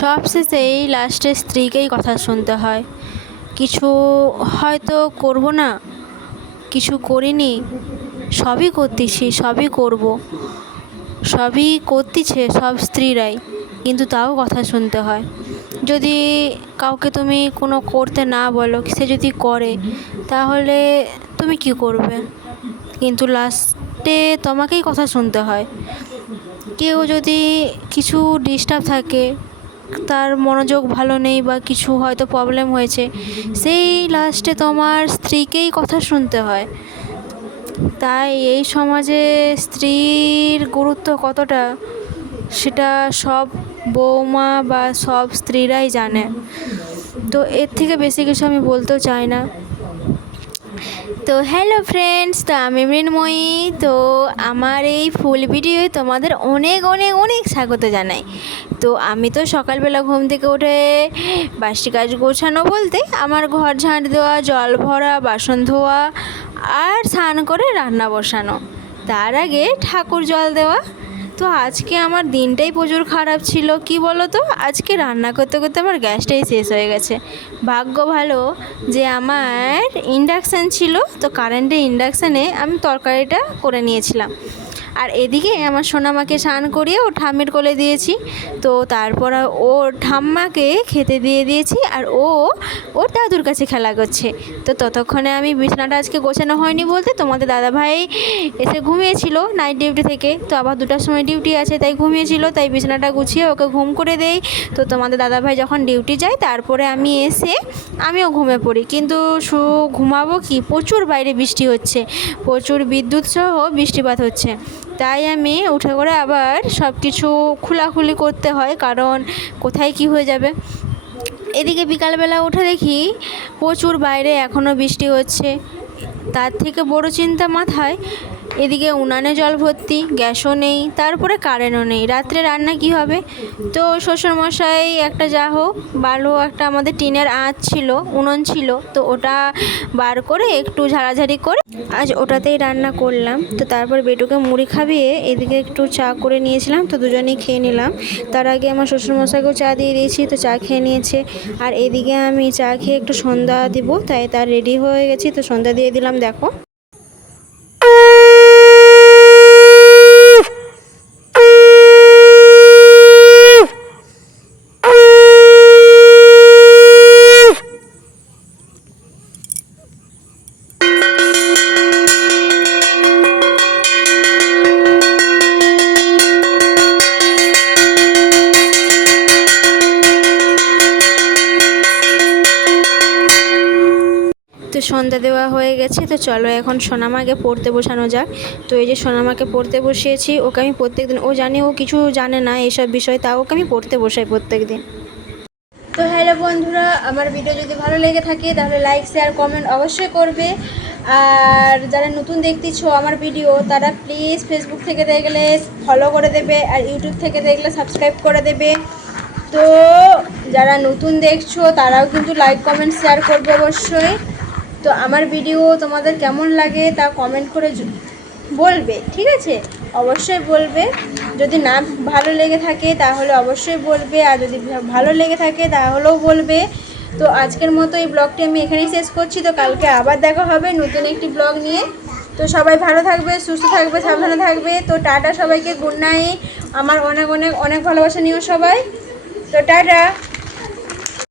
সবশেষেই লাস্টে স্ত্রীকেই কথা শুনতে হয়। কিছু হয়তো করব না, কিছু করিনি, সবই করতেছি, সবই করব, সবই করতেছে সব স্ত্রীরাই, কিন্তু তাও কথা শুনতে হয়। যদি কাউকে তুমি কোনো করতে না বলো, সে যদি করে, তাহলে তুমি কি করবে? কিন্তু লাস্টে তোমাকেই কথা শুনতে হয়। কেউ যদি কিছু ডিস্টার্ব থাকে, তার মনোযোগ ভালো নেই বা কিছু হয়তো প্রবলেম হয়েছে, সেই লাস্টে তোমার স্ত্রীকেই কথা শুনতে হয়। তাই এই সমাজে স্ত্রীর গুরুত্ব কতটা, সেটা সব বৌমা বা সব স্ত্রীরাই জানে। তো এর থেকে বেশি কিছু আমি বলতেও চাই না। তো হ্যালো ফ্রেন্ডস, তো আমি মৃন্ময়ী। তো আমার এই ফুল ভিডিওয়ে তোমাদের অনেক অনেক অনেক স্বাগত জানাই। তো আমি তো সকালবেলা ঘুম থেকে উঠে বাসি কাজ গোছানো বলতে আমার ঘর ঝাঁট দেওয়া, জল ভরা, বাসন ধোয়া আর স্নান করে রান্না বসানো, তার আগে ঠাকুর জল দেওয়া। তো আজকে আমার দিনটাই প্রচুর খারাপ ছিল। কি বলো তো, আজকে রান্না করতে করতে আমার গ্যাসটাই শেষ হয়ে গেছে। ভাগ্য ভালো যে আমার ইন্ডাকশান ছিল, তো কারেন্টের ইন্ডাকশানে আমি তরকারিটা করে নিয়েছিলাম। আর এদিকে আমার সোনামাকে স্নান করিয়ে ও ঠাম্মির কোলে দিয়েছি। তো তারপর ওর ঠাম্মাকে খেতে দিয়ে দিয়েছি, আর ওর দাদুর কাছে খেলা করছে। তো ততক্ষণে আমি বিছানাটা আজকে গোছানো হয়নি বলতে তোমাদের দাদাভাই এসে ঘুমিয়েছিল নাইট ডিউটি থেকে। তো আবার 2টার সময় ডিউটি আছে, তাই ঘুমিয়েছিল, তাই বিছানাটা গুছিয়ে ওকে ঘুম করে দেই। তো তোমাদের দাদাভাই যখন ডিউটি যায়, তারপরে আমি এসে আমিও ঘুমিয়ে পড়ি। কিন্তু ঘুমাবো কি, প্রচুর বাইরে বৃষ্টি হচ্ছে, প্রচুর বিদ্যুৎ সহ বৃষ্টিপাত হচ্ছে। তাই আমি উঠে করে আবার সব কিছু খোলাখুলি করতে হয়, কারণ কোথায় কি হয়ে যাবে। এদিকে বিকালবেলা উঠে দেখি প্রচুর বাইরে এখনও বৃষ্টি হচ্ছে। তার থেকে বড় চিন্তা মাথায়, এদিকে উনানে জল ভর্তি, গ্যাসও নেই, তারপরে কারেন্টও নেই, রাত্রে রান্না কি হবে? তো শ্বশুরমশাই একটা যা হোক ভালো একটা আমাদের টিনের আঁচ ছিল, উনুন ছিল, তো ওটা বার করে একটু ঝাড়াঝাড়ি করে আজ ওটাতেই রান্না করলাম। তো তারপর বেটুকে মুড়ি খাবিয়ে এদিকে একটু চা করে নিয়েছিলাম, তো দুজনেই খেয়ে নিলাম। তার আগে আমার শ্বশুরমশাইকেও চা দিয়ে দিয়েছি, তো চা খেয়ে নিয়েছে। আর এদিকে আমি চা খেয়ে একটু সন্ধ্যা দিব, তাই তার রেডি হয়ে গেছি, তো সন্ধ্যা দিয়ে দিলাম। দেখো তো সন্ধ্যা দেওয়া হয়ে গেছে। তো চলো এখন সোনামাকে পড়তে বসানো যাক। তো এই যে সোনামাকে পড়তে বসিয়েছি, ওকে আমি প্রত্যেকদিন, ও জানে ও কিছু জানে না এসব বিষয়, তাও ওকে আমি পড়তে বসাই প্রত্যেকদিন। তো হ্যালো বন্ধুরা, আমার ভিডিও যদি ভালো লেগে থাকে তাহলে লাইক শেয়ার কমেন্ট অবশ্যই করবে। আর যারা নতুন দেখতেছো আমার ভিডিও, তারা প্লিজ ফেসবুক থেকে দেখলে ফলো করে দেবে, আর ইউটিউব থেকে দেখলে সাবস্ক্রাইব করে দেবে। তো যারা নতুন দেখছো তারাও কিন্তু লাইক কমেন্ট শেয়ার করবে অবশ্যই। তো আমার ভিডিও তোমাদের কেমন লাগে তা কমেন্ট করে বলবে, ঠিক আছে? অবশ্যই বলবে। যদি না ভালো লেগে থাকে তাহলে অবশ্যই বলবে, আর যদি ভালো লেগে থাকে তাহলেও বলবে। তো আজকের মতো এই ব্লগটি আমি এখানেই শেষ করছি। তো কালকে আবার দেখা হবে নতুন একটি ব্লগ নিয়ে। তো সবাই ভালো থাকবে, সুস্থ থাকবে, সাবধানে থাকবে। তো টাটা সবাইকে, গুড নাইট। আমার অনেক অনেক অনেক ভালোবাসা নিও সবাই। তো টাটা।